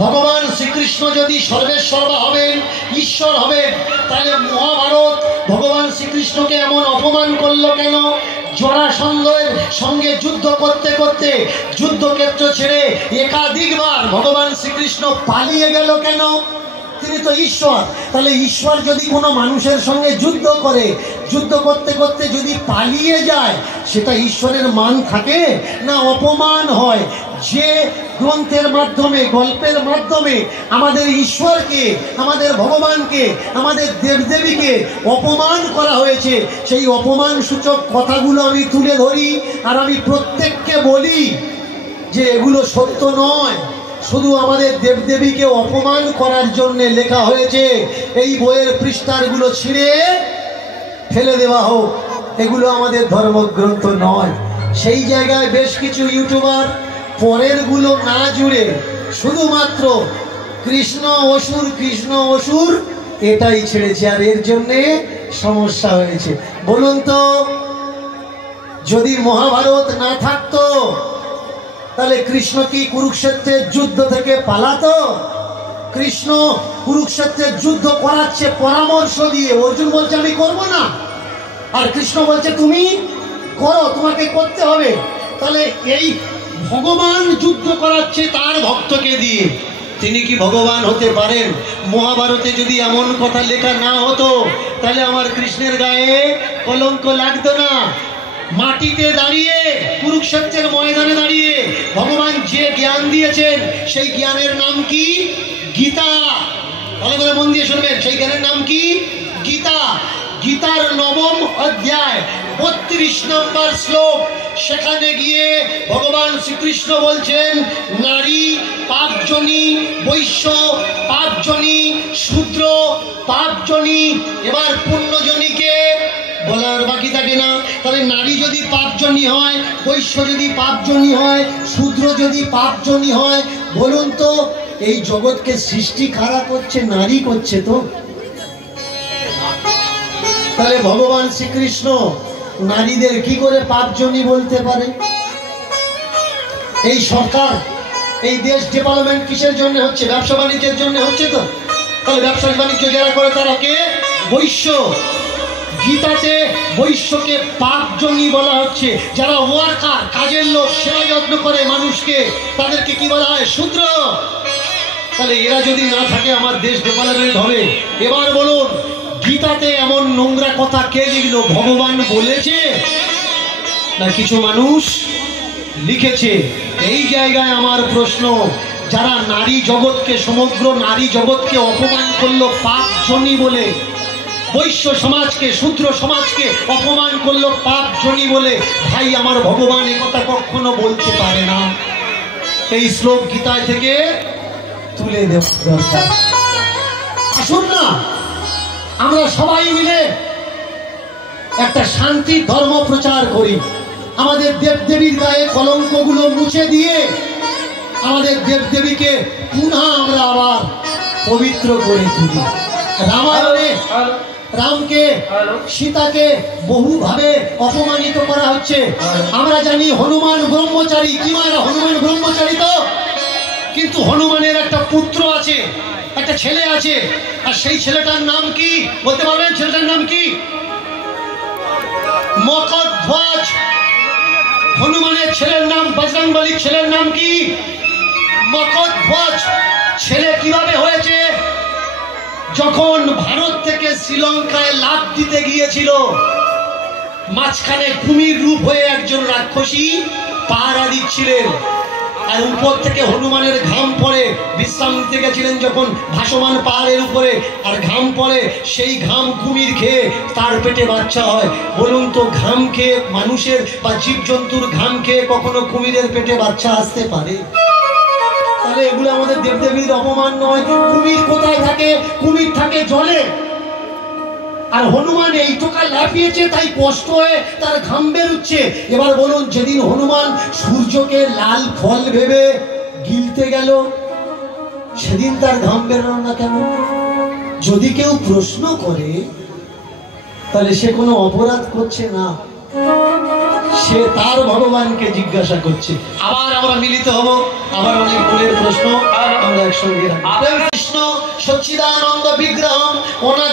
ভগবান শ্রীকৃষ্ণ যদি সর্বেশ্বর্বা হবেন, ঈশ্বর হবেন, তাহলে মহাভারত ভগবান শ্রীকৃষ্ণকে এমন অপমান করলো কেন? জরাসন্ধের সঙ্গে যুদ্ধ করতে করতে যুদ্ধক্ষেত্র ছেড়ে একাধিকবার ভগবান শ্রীকৃষ্ণ পালিয়ে গেল কেন? তিনি তো ঈশ্বর। তাহলে ঈশ্বর যদি কোনো মানুষের সঙ্গে যুদ্ধ করে, যুদ্ধ করতে করতে যদি পালিয়ে যায়, সেটা ঈশ্বরের মান থাকে না অপমান হয়? যে গ্রন্থের মাধ্যমে, গল্পের মাধ্যমে আমাদের ঈশ্বরকে, আমাদের ভগবানকে, আমাদের দেবদেবীকে অপমান করা হয়েছে, সেই অপমান সূচক কথাগুলো আমি তুলে ধরি আর আমি প্রত্যেককে বলি যে এগুলো সত্য নয়, শুধু আমাদের দেবদেবীকে অপমান করার জন্য লেখা হয়েছে। এই বইয়ের পৃষ্ঠাগুলো ছিঁড়ে ফেলে দেওয়া হোক, এগুলো আমাদের ধর্মগ্রন্থ নয়। সেই জায়গায় বেশ কিছু ইউটিউবার পরেরগুলো না জুড়ে শুধুমাত্র কৃষ্ণ অসুর, কৃষ্ণ অসুর এটাই ছেড়েছে, আর এর জন্যে সমস্যা হয়েছে। বলুন তো, যদি মহাভারত না থাকতো তাহলে কৃষ্ণ কি কুরুক্ষেত্রের যুদ্ধ থেকে পালাতো? কৃষ্ণ কুরুক্ষেত্রের যুদ্ধ করাচ্ছে পরামর্শ দিয়ে। অর্জুন বলছে আমি করবো না, আর কৃষ্ণ বলছে তুমি করো, তোমাকে করতে হবে। তাহলে এই ভগবান যুদ্ধ করাচ্ছে তার ভক্তকে দিয়ে, তিনি কি ভগবান হতে পারেন? মহাভারতে যদি এমন কথা লেখা না হতো তাহলে আমার কৃষ্ণের গায়ে কলঙ্ক লাগতো না। মাটিতে দাঁড়িয়ে, কুরুক্ষেত্রের ময়দানে দাঁড়িয়ে ভগবান যে জ্ঞান দিয়েছেন সেই জ্ঞানের নাম কি? গীতা। ভালো করে মন দিয়ে শুনবেন, সেই জ্ঞানের নাম কি? গীতা। গীতার 9ম অধ্যায় 32 নম্বর শ্লোক, সেখানে গিয়ে ভগবান শ্রীকৃষ্ণ বলছেন নারী পাপজনী, বৈশ্য পাপজনী, শূদ্র পাপজনী। এবার পুণ্যজনীকে বলার বাকি থাকে না। তাহলে নারী যদি পাপজনী হয়, বৈশ্য যদি পাপজনী হয়, শূদ্র যদি পাপজনী হয়, বলুন তো এই জগৎকে সৃষ্টি কারা করছে? নারী করছে তো। তাহলে ভগবান শ্রীকৃষ্ণ নারীদের কি করে পাপজনী বলতে পারে? এই সরকার, এই দেশ ডেভেলপমেন্ট কিসের জন্য হচ্ছে? ব্যবসা বাণিজ্যের জন্য হচ্ছে তো। তাহলে ব্যবসা বাণিজ্য যারা করে তারা কে? বৈশ্য। গীতাতে বৈশ্যকে পাপজনী বলা হচ্ছে। যারা ওয়ার্কার, কাজের লোক, সেবা যত্ন করে মানুষকে, তাদেরকে কি বলা হয়? শূদ্র। তাহলে এরা যদি না থাকে আমার দেশ ডেভেলপমেন্ট হবে? এবার বলুন, গীতাতে এমন নোংরা কথা কে লিখল? ভগবান বলেছে না কিছু মানুষ লিখেছে? এই জায়গায় আমার প্রশ্ন, যারা নারী জগৎকে, সমগ্র নারী জগৎকে অপমান করলো পাপজনী বলে, বৈশ্য সমাজকে, শূদ্র সমাজকে অপমান করলো পাপজনী বলে, ভাই আমার ভগবান এ কথা কখনো বলতে পারে না। এই শ্লোক গীতায় থেকে তুলে দেওয়া দরকার। আসুন না আমরা সবাই মিলে একটা শান্তির ধর্ম প্রচার করি, আমাদের দেবদেবীর গায়ে কলঙ্কগুলো মুছে দিয়ে আমাদের দেবদেবীকে পুনঃ আমরা আবার পবিত্র করে তুলি। রামায়ণে রামকে, সীতাকে বহুভাবে অপমানিত করা হচ্ছে। আমরা জানি হনুমান ব্রহ্মচারী। কি মানে হনুমান ব্রহ্মচারী তো? কিন্তু হনুমানের একটা পুত্র আছে, একটা ছেলে আছে, আর সেই ছেলেটার নাম কি বলতে পারবেন? ছেলেটার নাম কি? মকরধ্বজ। হনুমানের ছেলের নাম বজরংবলী, ছেলের নাম কি? মকরধ্বজ। ছেলে কিভাবে হয়েছে? যখন ভারত থেকে শ্রীলঙ্কায় লাফ দিতে গিয়েছিল, মাঝখানে কুমির রূপ হয়ে একজন রাক্ষসী পাহারা দিচ্ছিলেন, আর উপর থেকে হনুমানের ঘাম পড়ে, বিশ্রাম নিতে গেছিলেন যখন ভাসমান পাহাড়ের উপরে, আর ঘাম পড়ে, সেই ঘাম কুমির খেয়ে তার পেটে বাচ্চা হয়। বলুন তো, ঘাম খেয়ে মানুষের বা জীবজন্তুর ঘাম খেয়ে কখনো কুমিরের পেটে বাচ্চা আসতে পারে? তাহলে এগুলো আমাদের দেবদেবীর অপমান নয়? কুমির কোথায় থাকে? কুমির থাকে জলে। আর হনুমান এইটুকা লাফিয়েছে, তাই কষ্ট হয়ে তার ঘাম বেরোচ্ছে। এবার বলুন, যেদিন হনুমান সূর্যকে লাল ফল ভেবে গিলতে গেল, সেদিন তার ঘাম বেরোলো না কেন? যদি কেউ প্রশ্ন করে তাহলে সে কোনো অপরাধ করছে না, সে তার ভগবানকে জিজ্ঞাসা করছে। আবার আমরা মিলিত হব। আবার অনেক ভুলের প্রশ্ন আমরা একসঙ্গে রাখি। কৃষ্ণ সচ্চিদানন্দ বিগ্রহম ওনার